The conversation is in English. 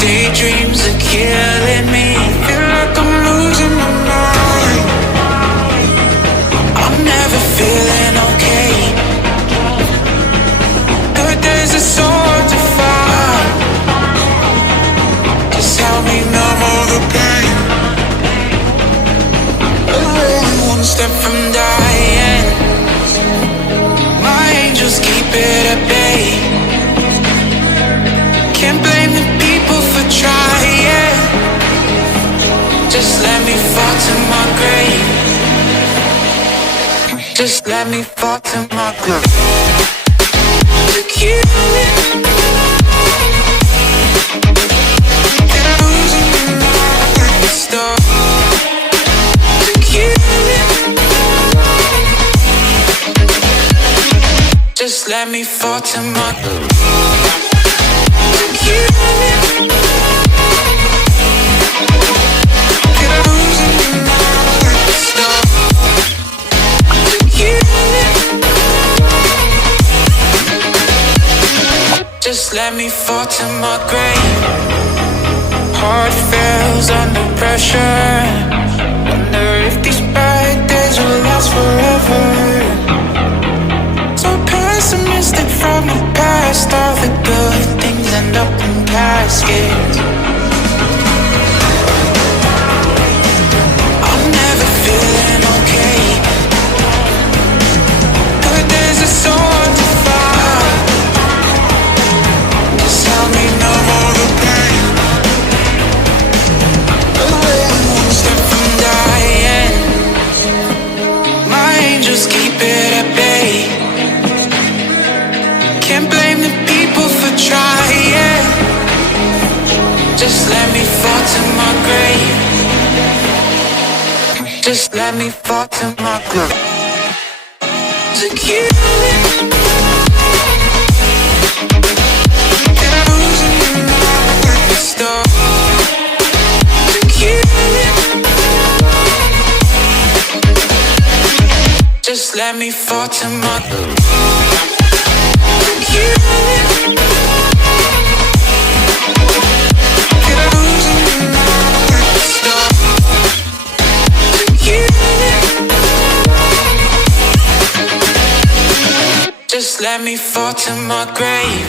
Daydreams are killing me. Feel like I'm losing my mind. I'm never feeling okay. Good days are so hard to find. Just help me numb all the pain. I'm one step from dying. My angels keep it at bay. Can't blame the people for trying. Just let me fall to my grave. Just let me fall to my grave. To kill it. Get losing my stuff. To kill it. Just let me fall to my grave. Just let me fall to my grave. Heart fails under pressure. Wonder if these bad days will last forever. So pessimistic from the past. All the good things end up in caskets. I'm never feeling okay. Good days are so hard to find. Just help me numb all the pain. I'm one step from dying. My angels keep it at bay. Can't blame the people for trying. Just let me fall to my grave. Just let me fall to my grave. To kill it. Get losing my stuff. To kill it. Just let me fall to my grave. To kill it. Get losing my stuff. To kill it. Just let me fall to my grave.